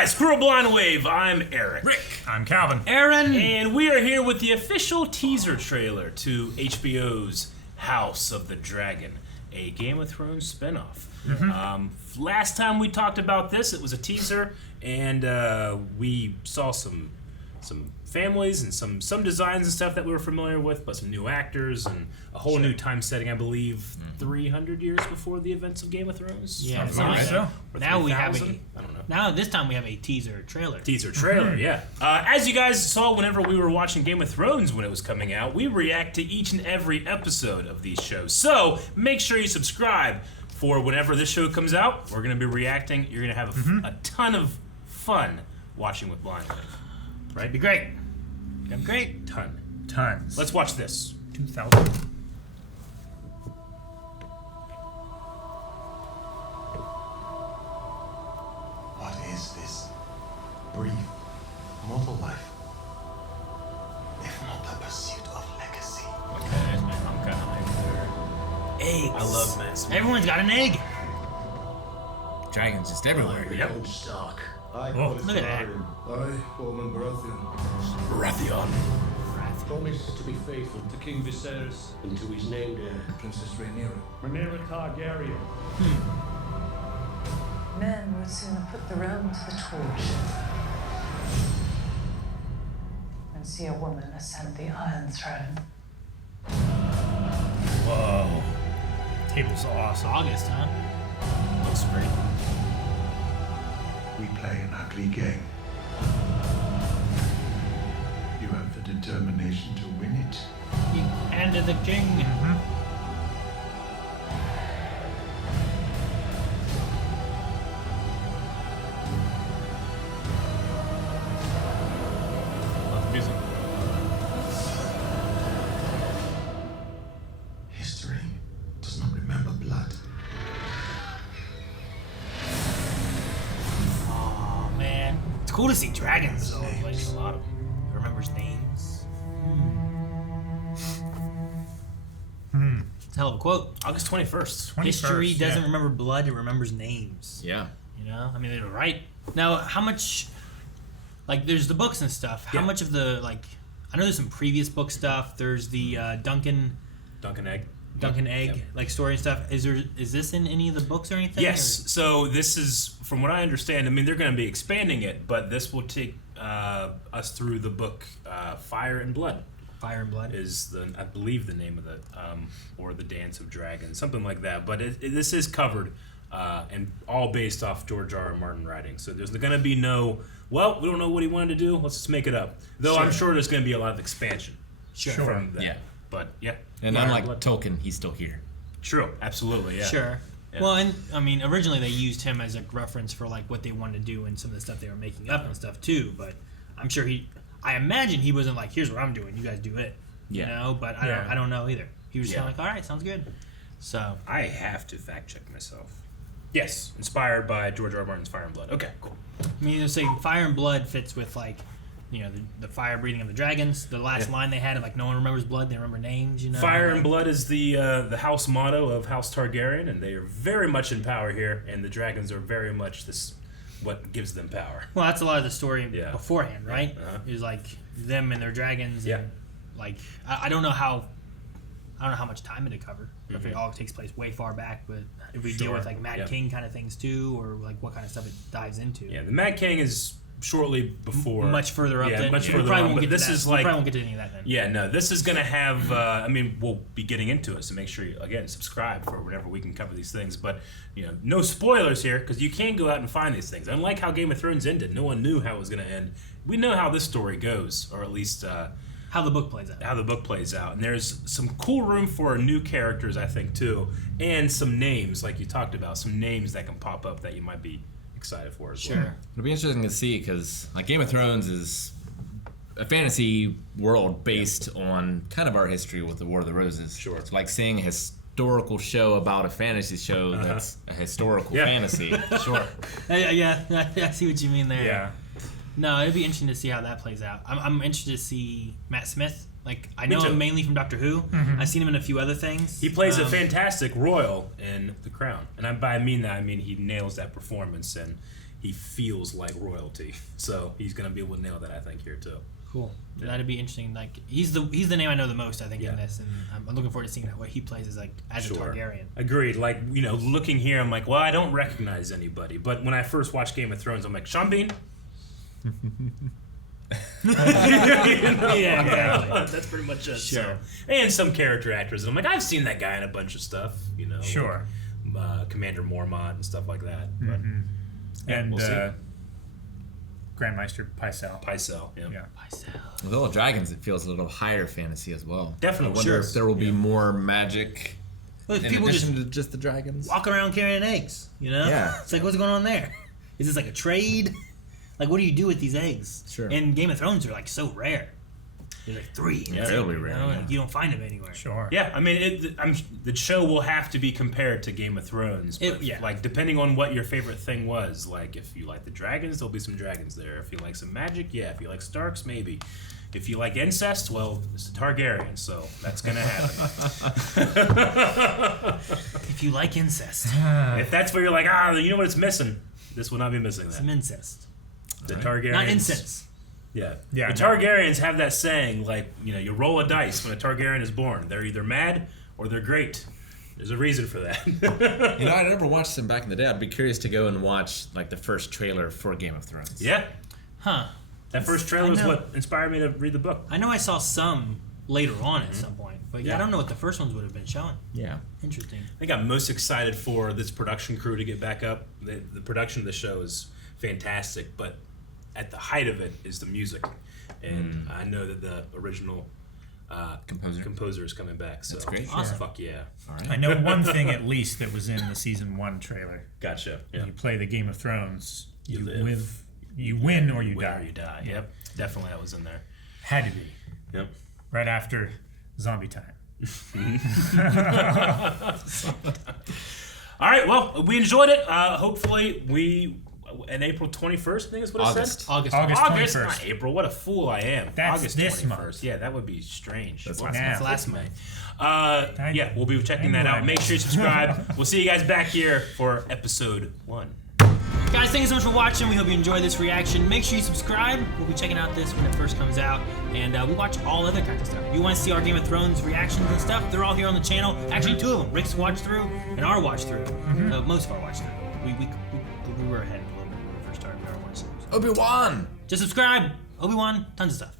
guys, Squirrel Blind Wave. I'm Eric. Rick. I'm Calvin. Aaron. And we are here with the official teaser trailer to HBO's House of the Dragon, a Game of Thrones spinoff. Last time we talked about this, it was a teaser, and we saw some families and some designs and stuff that we were familiar with, but some new actors and a whole new time setting, I believe, 300 years before the events of Game of Thrones. Yeah, so. Now we have I don't know. Now this time we have a teaser trailer. Teaser trailer, yeah. As you guys saw whenever we were watching Game of Thrones when it was coming out, we react to each and every episode of these shows. So make sure you subscribe for whenever this show comes out. We're going to be reacting. You're going to have a ton of fun watching with Blind Wave. Right? It'd be great. It'd be great. Tons. Let's watch this. 2000. What is this brief mortal life, if not the pursuit of legacy? Okay, I'm kind of Eggs. I love Matt Smith. Everyone's got an egg. Dragons just everywhere. Yep. Stark. Oh, look at that. I, Coleman Baratheon, Baratheon. promise to be faithful to King Viserys and to his named heir, Princess Rhaenyra. Rhaenyra Targaryen. Men would sooner put the realm to the torch than see a woman ascend the Iron Throne. Whoa. Table's awesome. August, huh? Looks great. We play an ugly game. You have the determination to win it. Hand of the king. Love the music. History does not remember blood. Oh man, it's cool to see dragons though. Like a lot of them. Remembers names. It's a hell of a quote. August 21st. History 21st, doesn't yeah. remember blood; it remembers names. Yeah. You know, I mean, they were right. Now, how much? Like, there's the books and stuff. How Yeah. much of the like? I know there's some previous book stuff. There's the Duncan Egg. Egg Yep. like story and stuff. Is this in any of the books or anything? Yes. So this is, from what I understand, I mean, they're going to be expanding it, but this will take us through the book Fire and Blood. Or Fire and Blood. Is I believe the name of the or the Dance of Dragons, something like that. But this is covered and all based off George R. R. Martin writing. So there's going to be no, well, we don't know what he wanted to do. Let's just make it up. Though I'm sure there's going to be a lot of expansion from that. Yeah. But yeah. And Fire unlike Blood. Tolkien, he's still here. True. Absolutely. Yeah. Sure. Yeah. Well, and I mean, originally they used him as a reference for like what they wanted to do and some of the stuff they were making up and stuff too. But I'm sure I imagine he wasn't like, "Here's what I'm doing, you guys do it." Yeah. You know, but I don't know either. He was kind of like, "All right, sounds good." So I have to fact check myself. Yes, inspired by George R. R. Martin's Fire and Blood. Okay, cool. I mean, say Fire and Blood fits with like, you know, the fire breathing of the dragons. The last line they had of like, no one remembers blood, they remember names. You know, Fire and Blood is the house motto of House Targaryen, and they are very much in power here. And the dragons are very much what gives them power. Well, that's a lot of the story Yeah. beforehand, right? Uh-huh. It was like them and their dragons. Yeah. And like I don't know how much time it'd cover. If it all takes place way far back, but if we deal Sure. with like Mad Yeah. King kind of things too, or like what kind of stuff it dives into. Yeah, the Mad King is shortly before. Much further up. Yeah, than, much we further probably on. won't But get this to that. is We like. probably won't get to any of that then. Yeah, no, this is going to have, I mean, we'll be getting into it, so make sure you, again, subscribe for whenever we can cover these things. But, you know, no spoilers here, because you can go out and find these things. Unlike how Game of Thrones ended, no one knew how it was going to end. We know how this story goes, or at least How the book plays out. how the book plays out. And there's some cool room for new characters, I think, too, and some names, like you talked about, some names that can pop up that you might be excited for as well. Sure. It'll be interesting to see because like Game of Thrones is a fantasy world based on kind of our history with the War of the Roses. Sure. It's like seeing a historical show about a fantasy show that's a historical fantasy. Sure. Yeah, I see what you mean there. Yeah. No, it'd be interesting to see how that plays out. I'm interested to see Matt Smith. Like, I know too. him mainly from Doctor Who. I've seen him in a few other things. He plays a fantastic royal in The Crown, and by I mean that, I mean he nails that performance, and he feels like royalty. So he's going to be able to nail that, I think, here too. Cool. That'd be interesting. Like he's the name I know the most, I think, in this, and I'm looking forward to seeing what he plays as a Targaryen. Agreed. Like, you know, looking here, I'm like, well, I don't recognize anybody. But when I first watched Game of Thrones, I'm like, Sean Bean. Yeah, exactly. That's pretty much it. Sure. So. And some character actors. And I'm like, I've seen that guy in a bunch of stuff, you know. Sure. Like, Commander Mormont and stuff like that. But, And we'll see. Grandmeister Pycelle. Pycelle, yeah. With all the dragons, it feels a little higher fantasy as well. Definitely, I wonder sure. if there will be more magic Look, in people addition just to just the dragons. walk around carrying eggs, you know? Yeah. It's like, what's going on there? Is this like a trade? Like, what do you do with these eggs? Sure. And Game of Thrones are like so rare. There's like 3. Yeah, really you rare, know? yeah. Like, you don't find them anywhere. Sure. Yeah, I mean, the show will have to be compared to Game of Thrones. But like, depending on what your favorite thing was, like, if you like the dragons, there'll be some dragons there. If you like some magic, yeah. If you like Starks, maybe. If you like incest, well, it's a Targaryen, so that's gonna happen. If you like incest, If that's where you're like, you know what it's missing? This will not be missing that. some incest. The Targaryens. Not incense. Yeah. Yeah, The no. Targaryens have that saying, like, you know, you roll a dice when a Targaryen is born. They're either mad or they're great. There's a reason for that. You know, I never watched them back in the day. I'd be curious to go and watch like the first trailer for Game of Thrones. Yeah. Huh. That first trailer is I know. what inspired me to read the book. I know I saw some later on at some point, but Yeah. I don't know what the first ones would have been showing. Yeah. Interesting. I think I'm most excited for this production crew to get back up. The production of the show is fantastic, but at the height of it is the music. And I know that the original composer is coming back. So That's great. Awesome. Fuck yeah. All right. I know one thing at least that was in the season 1 trailer. Gotcha. Yeah. You play the Game of Thrones, You you live. win or you Win die. or you die. Yep. Definitely that was in there. Had to be. Yep. Right after zombie time. All right. Well, we enjoyed it. Hopefully and April 21st, I think is what it said. August. August August, 21st. not April. What a fool I am. That's August this 21st. month. Yeah, that would be strange. That's Well, now. it's last May. Thank Yeah, we'll be checking that out. February. Make sure you subscribe. We'll see you guys back here for episode 1. Guys, thank you so much for watching. We hope you enjoyed this reaction. Make sure you subscribe. We'll be checking out this when it first comes out. And we watch all other kinds of stuff. If you want to see our Game of Thrones reactions and stuff, they're all here on the channel. Actually, 2 of them. Rick's watch through and our watch through. Most of our watch through. We were ahead a little bit when we first started our watch through. Obi-Wan! Just subscribe. Obi-Wan, tons of stuff.